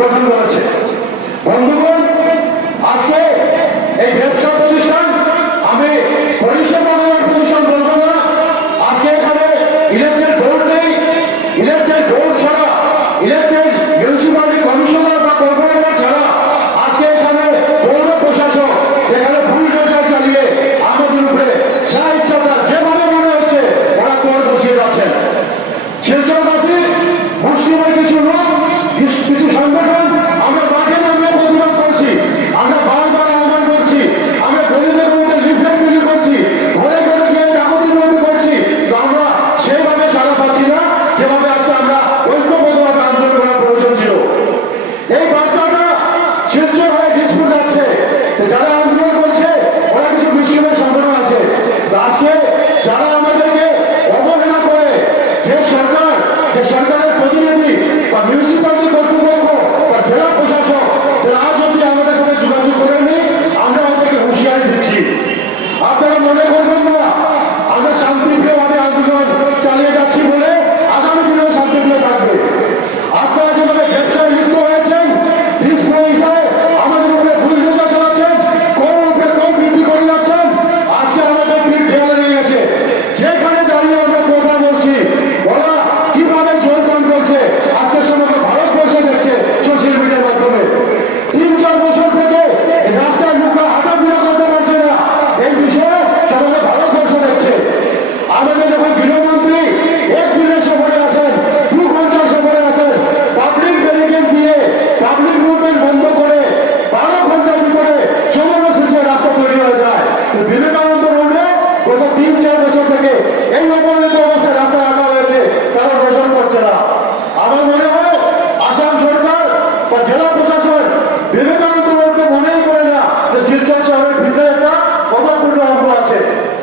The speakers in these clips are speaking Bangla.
গঠন করেছে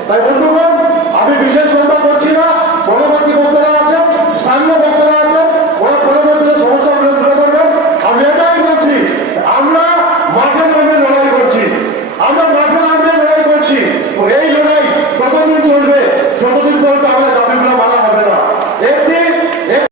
Дай